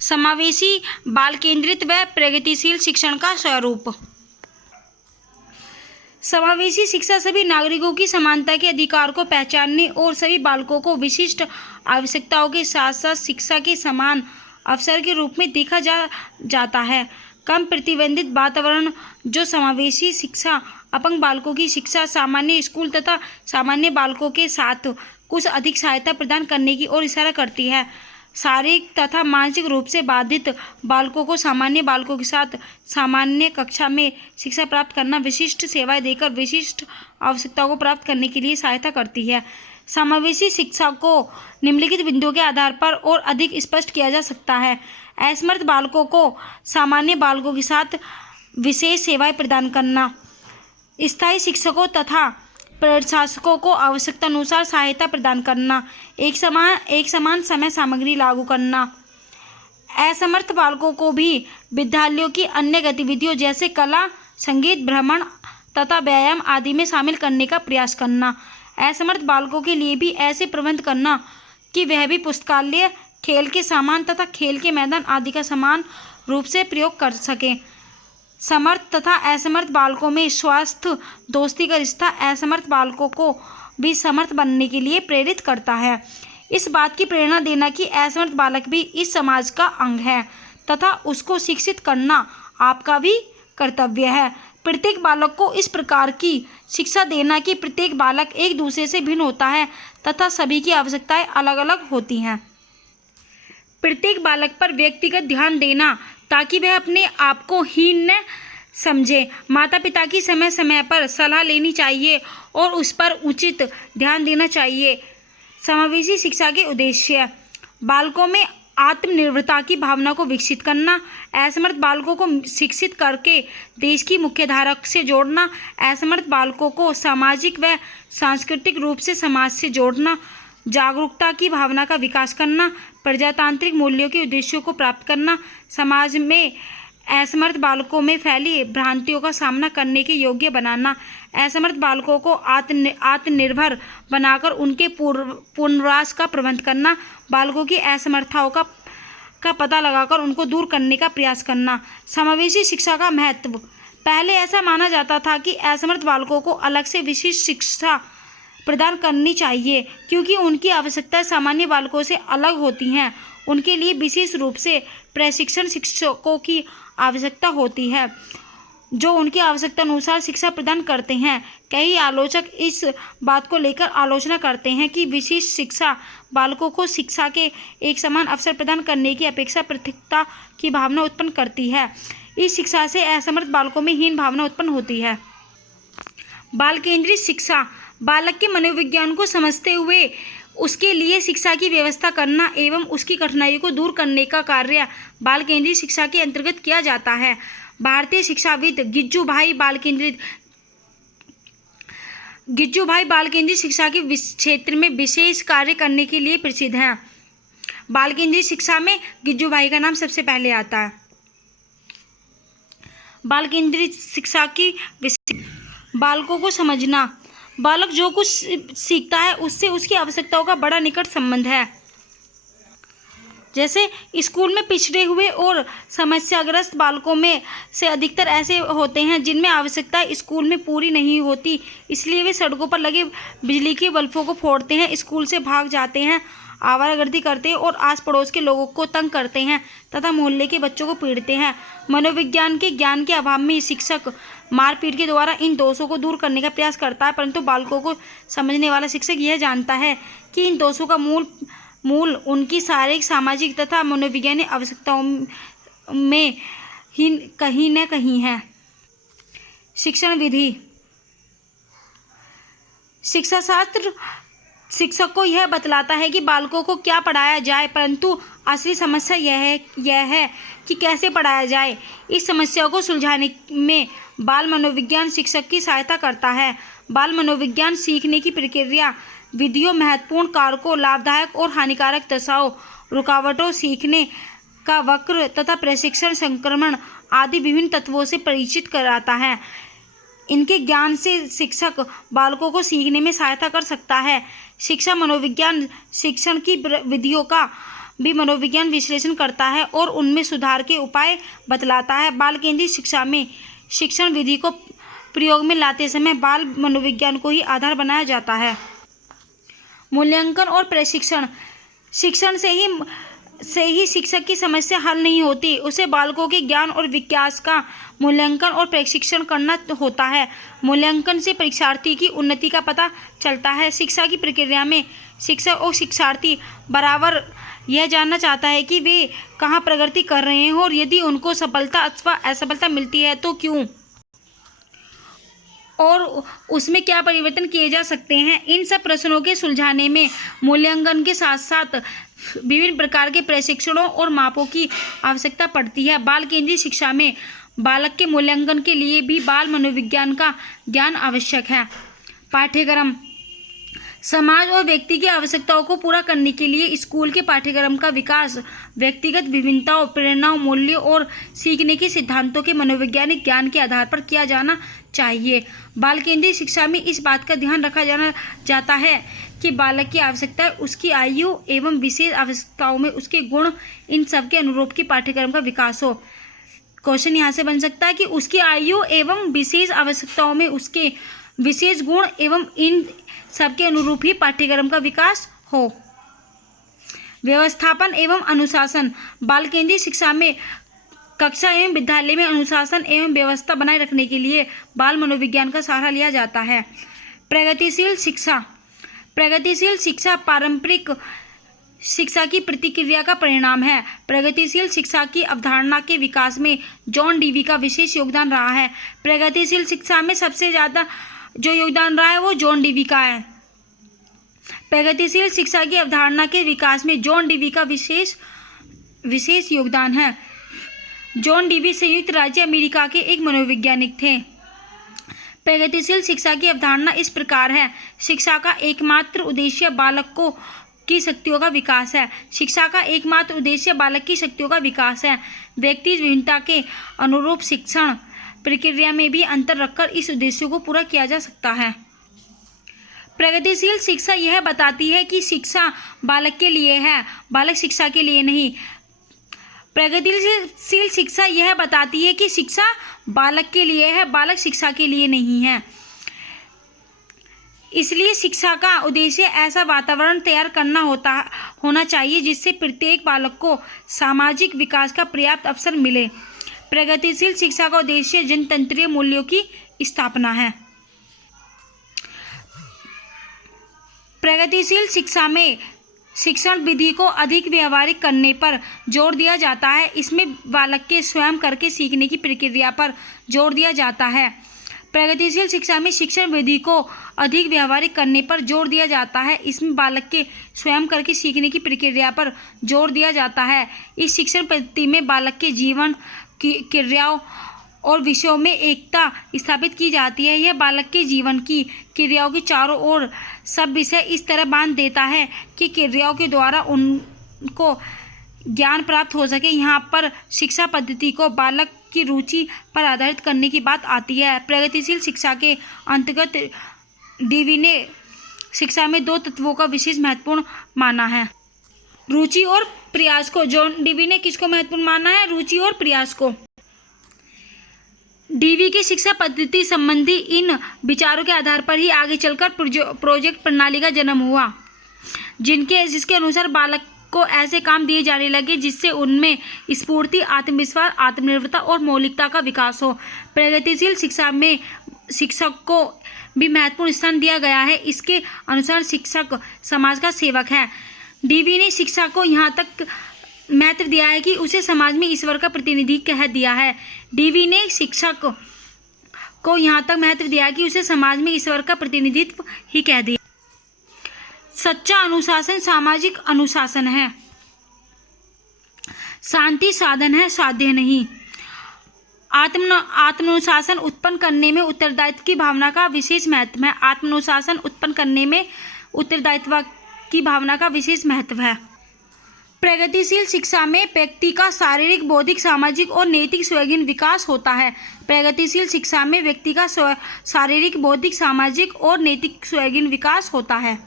समावेशी, बाल केंद्रित व प्रगतिशील शिक्षण का स्वरूप। समावेशी शिक्षा सभी नागरिकों की समानता के अधिकार को पहचानने और सभी बालकों को विशिष्ट आवश्यकताओं के साथ साथ शिक्षा के समान अवसर के रूप में देखा जाता है। कम प्रतिबंधित वातावरण जो समावेशी शिक्षा अपंग बालकों की शिक्षा, सामान्य स्कूल तथा सामान्य बालकों के साथ कुछ अधिक सहायता प्रदान करने की ओर इशारा करती है। शारीरिक तथा मानसिक रूप से बाधित बालकों को सामान्य बालकों के साथ सामान्य कक्षा में शिक्षा प्राप्त करना, विशिष्ट सेवाएं देकर विशिष्ट आवश्यकताओं को प्राप्त करने के लिए सहायता करती है। समावेशी शिक्षा को निम्नलिखित बिंदुओं के आधार पर और अधिक स्पष्ट किया जा सकता है। असमर्थ बालकों को सामान्य बालकों के साथ विशेष सेवाएं प्रदान करना, स्थायी शिक्षकों तथा प्रशासकों को आवश्यकतानुसार सहायता प्रदान करना, एक समान समय सामग्री लागू करना, असमर्थ बालकों को भी विद्यालयों की अन्य गतिविधियों जैसे कला, संगीत, भ्रमण तथा व्यायाम आदि में शामिल करने का प्रयास करना, असमर्थ बालकों के लिए भी ऐसे प्रबंध करना कि वह भी पुस्तकालय, खेल के सामान तथा खेल के मैदान आदि का समान रूप से प्रयोग कर सकें। समर्थ तथा असमर्थ बालकों में स्वास्थ्य दोस्ती का रिश्ता असमर्थ बालकों को भी समर्थ बनने के लिए प्रेरित करता है। इस बात की प्रेरणा देना कि असमर्थ बालक भी इस समाज का अंग है तथा उसको शिक्षित करना आपका भी कर्तव्य है। प्रत्येक बालक को इस प्रकार की शिक्षा देना कि प्रत्येक बालक एक दूसरे से भिन्न होता है तथा सभी की आवश्यकताएं अलग अलग होती हैं। प्रत्येक बालक पर व्यक्तिगत ध्यान देना ताकि वह अपने आप को हीन न समझे। माता पिता की समय समय पर सलाह लेनी चाहिए और उस पर उचित ध्यान देना चाहिए। समावेशी शिक्षा के उद्देश्य: बालकों में आत्मनिर्भरता की भावना को विकसित करना, असमर्थ बालकों को शिक्षित करके देश की मुख्यधारा से जोड़ना, असमर्थ बालकों को सामाजिक व सांस्कृतिक रूप से समाज से जोड़ना, जागरूकता की भावना का विकास करना, प्रजातांत्रिक मूल्यों के उद्देश्यों को प्राप्त करना, समाज में असमर्थ बालकों में फैली भ्रांतियों का सामना करने के योग्य बनाना, असमर्थ बालकों को आत्मनिर्भर बनाकर उनके पुनर्वास का प्रबंध करना, बालकों की असमर्थताओं का पता लगाकर उनको दूर करने का प्रयास करना। समावेशी शिक्षा का महत्व: पहले ऐसा माना जाता था कि असमर्थ बालकों को अलग से विशिष्ट शिक्षा प्रदान करनी चाहिए क्योंकि उनकी आवश्यकताएं सामान्य बालकों से अलग होती हैं। उनके लिए विशेष रूप से प्रशिक्षण शिक्षकों की आवश्यकता होती है जो उनकी आवश्यकता अनुसार शिक्षा प्रदान करते हैं। कई आलोचक इस बात को लेकर आलोचना करते हैं कि विशिष्ट शिक्षा बालकों को शिक्षा के एक समान अवसर प्रदान करने की अपेक्षा पृथकता की भावना उत्पन्न करती है। इस शिक्षा से असमर्थ बालकों में हीन भावना उत्पन्न होती है। बाल केंद्रित शिक्षा: बालक के मनोविज्ञान को समझते हुए उसके लिए शिक्षा की व्यवस्था करना एवं उसकी कठिनाइयों को दूर करने का कार्य बाल केंद्रित शिक्षा के अंतर्गत किया जाता है। भारतीय शिक्षाविद गिज्जू भाई बाल केंद्रित शिक्षा के क्षेत्र में विशेष कार्य करने के लिए प्रसिद्ध हैं। बाल केंद्रित शिक्षा में गिज्जू भाई का नाम सबसे पहले आता है। बाल केंद्रित शिक्षा की बालकों को समझना: बालक जो कुछ सीखता है उससे उसकी आवश्यकताओं का बड़ा निकट संबंध है। जैसे स्कूल में पिछड़े हुए और समस्याग्रस्त बालकों में से अधिकतर ऐसे होते हैं जिनमें आवश्यकताएं स्कूल में पूरी नहीं होती, इसलिए वे सड़कों पर लगे बिजली के बल्बों को फोड़ते हैं, स्कूल से भाग जाते हैं, आवारागर्दी करते हैं और आस पड़ोस के लोगों को तंग करते हैं तथा मोहल्ले के बच्चों को पीटते हैं। मनोविज्ञान के ज्ञान के अभाव में शिक्षक मारपीट के द्वारा इन दोषों को दूर करने का प्रयास करता है, परंतु बालकों को समझने वाला शिक्षक यह जानता है कि इन दोषों का मूल उनकी शारीरिक, सामाजिक तथा मनोवैज्ञानिक आवश्यकताओं में ही कहीं न कहीं है। शिक्षण विधि: शिक्षा शास्त्र शिक्षक को यह बतलाता है कि बालकों को क्या पढ़ाया जाए, परंतु असली समस्या यह है कि कैसे पढ़ाया जाए। इस समस्या को सुलझाने में बाल मनोविज्ञान शिक्षक की सहायता करता है। बाल मनोविज्ञान सीखने की प्रक्रिया विधियों, महत्वपूर्ण कारकों, लाभदायक और हानिकारक दशाओं, रुकावटों, सीखने का वक्र तथा प्रशिक्षण संक्रमण आदि विभिन्न तत्वों से परिचित कराता है। इनके ज्ञान से शिक्षक बालकों को सीखने में सहायता कर सकता है। शिक्षा मनोविज्ञान शिक्षण की विधियों का भी मनोविज्ञान विश्लेषण करता है और उनमें सुधार के उपाय बतलाता है। बाल केंद्रित शिक्षा में शिक्षण विधि को प्रयोग में लाते समय बाल मनोविज्ञान को ही आधार बनाया जाता है। मूल्यांकन और प्रशिक्षण। शिक्षण से ही शिक्षक की समस्या हल नहीं होती, उसे बालकों के ज्ञान और विकास का मूल्यांकन और प्रशिक्षण करना होता है। मूल्यांकन से परीक्षार्थी की उन्नति का पता चलता है। शिक्षा की प्रक्रिया में शिक्षक और शिक्षार्थी बराबर यह जानना चाहता है कि वे कहाँ प्रगति कर रहे हैं और यदि उनको सफलता अथवा असफलता मिलती है तो क्यों, और उसमें क्या परिवर्तन किए जा सकते हैं। इन सब प्रश्नों के सुलझाने में मूल्यांकन के साथ साथ विभिन्न प्रकार के प्रशिक्षणों और मापों की आवश्यकता पड़ती है। बाल केंद्रित शिक्षा में बालक के मूल्यांकन के लिए भी बाल मनोविज्ञान का ज्ञान आवश्यक है। पाठ्यक्रम। समाज और व्यक्ति की आवश्यकताओं को पूरा करने के लिए स्कूल के पाठ्यक्रम का विकास व्यक्तिगत विभिन्नताओं, प्रेरणाओं, मूल्यों और सीखने के सिद्धांतों के मनोवैज्ञानिक ज्ञान के आधार पर किया जाना चाहिए। बाल केंद्रित शिक्षा में इस बात का ध्यान रखा जाता है कि बालक की आवश्यकताएं, उसकी आयु एवं विशेष आवश्यकताओं में उसके गुण, इन सब के अनुरूप की पाठ्यक्रम का विकास हो। क्वेश्चन यहाँ से बन सकता है कि उसकी आयु एवं विशेष आवश्यकताओं में उसके विशेष गुण एवं इन सबके अनुरूप ही पाठ्यक्रम का विकास हो। व्यवस्थापन एवं अनुशासन। बाल केंद्रित शिक्षा में कक्षा एवं विद्यालय में अनुशासन एवं व्यवस्था बनाए रखने के लिए बाल मनोविज्ञान का सहारा लिया जाता है। प्रगतिशील शिक्षा। प्रगतिशील शिक्षा पारंपरिक शिक्षा की प्रतिक्रिया का परिणाम है। प्रगतिशील शिक्षा की अवधारणा के विकास में जॉन डीवी का विशेष योगदान रहा है। प्रगतिशील शिक्षा में सबसे ज़्यादा जो योगदान रहा है वो जॉन डीवी का है। प्रगतिशील शिक्षा की अवधारणा के विकास में जॉन डीवी का विशेष योगदान है। जॉन डीवी संयुक्त राज्य अमेरिका के एक मनोवैज्ञानिक थे। प्रगतिशील शिक्षा की अवधारणा इस प्रकार है। शिक्षा का एकमात्र उद्देश्य बालक की शक्तियों का विकास है। शिक्षा का एकमात्र उद्देश्य बालक की शक्तियों का विकास है। व्यक्ति विभिन्नता के अनुरूप शिक्षण प्रक्रिया में भी अंतर रखकर इस उद्देश्य को पूरा किया जा सकता है। प्रगतिशील शिक्षा यह बताती है कि शिक्षा बालक के लिए है, बालक शिक्षा के लिए नहीं। प्रगतिशील शिक्षा यह बताती है कि शिक्षा बालक के लिए है, बालक शिक्षा के लिए नहीं है। इसलिए शिक्षा का उद्देश्य ऐसा वातावरण तैयार करना होना चाहिए जिससे प्रत्येक बालक को सामाजिक विकास का पर्याप्त अवसर मिले। प्रगतिशील शिक्षा का उद्देश्य जनतंत्रीय मूल्यों की स्थापना है। प्रगतिशील शिक्षा में शिक्षण विधि को अधिक व्यवहारिक करने पर जोर दिया जाता है। इसमें बालक के स्वयं करके सीखने की प्रक्रिया पर जोर दिया जाता है। प्रगतिशील शिक्षा में शिक्षण विधि को अधिक व्यवहारिक करने पर जोर दिया जाता है। इसमें बालक के स्वयं करके सीखने की प्रक्रिया पर जोर दिया जाता है। इस शिक्षण पद्धति में बालक के जीवन की क्रियाओं और विषयों में एकता स्थापित की जाती है। यह बालक के जीवन की क्रियाओं के चारों ओर सब विषय इस तरह बांध देता है कि क्रियाओं के द्वारा उनको ज्ञान प्राप्त हो सके। यहाँ पर शिक्षा पद्धति को बालक की रुचि पर आधारित करने की बात आती है। प्रगतिशील शिक्षा के अंतर्गत डीवी ने शिक्षा में दो तत्वों का विशेष महत्वपूर्ण माना है, रुचि और प्रयास को। जॉन डीवी ने किसको महत्वपूर्ण माना है? रुचि और प्रयास को। डीवी की शिक्षा पद्धति संबंधी इन विचारों के आधार पर ही आगे चलकर प्रोजेक्ट प्रणाली का जन्म हुआ, जिसके अनुसार बालक को ऐसे काम दिए जाने लगे जिससे उनमें स्फूर्ति, आत्मविश्वास, आत्मनिर्भरता और मौलिकता का विकास हो। प्रगतिशील शिक्षा में शिक्षक को भी महत्वपूर्ण स्थान दिया गया है। इसके अनुसार शिक्षक समाज का सेवक है। डीवी ने शिक्षा को यहाँ तक महत्व दिया है कि उसे समाज में ईश्वर का प्रतिनिधि कह दिया है। डीवी ने शिक्षक को यहाँ तक महत्व दिया कि उसे समाज में ईश्वर का प्रतिनिधित्व ही कह दिया। सच्चा अनुशासन सामाजिक अनुशासन है। शांति साधन है, साध्य नहीं। आत्मानुशासन उत्पन्न करने में उत्तरदायित्व की भावना का विशेष महत्व है। आत्मानुशासन उत्पन्न करने में उत्तरदायित्व की भावना का विशेष महत्व है। प्रगतिशील शिक्षा में व्यक्ति का शारीरिक, बौद्धिक, सामाजिक और नैतिक सर्वांगीण विकास होता है। प्रगतिशील शिक्षा में व्यक्ति का शारीरिक, बौद्धिक, सामाजिक और नैतिक सर्वांगीण विकास होता है।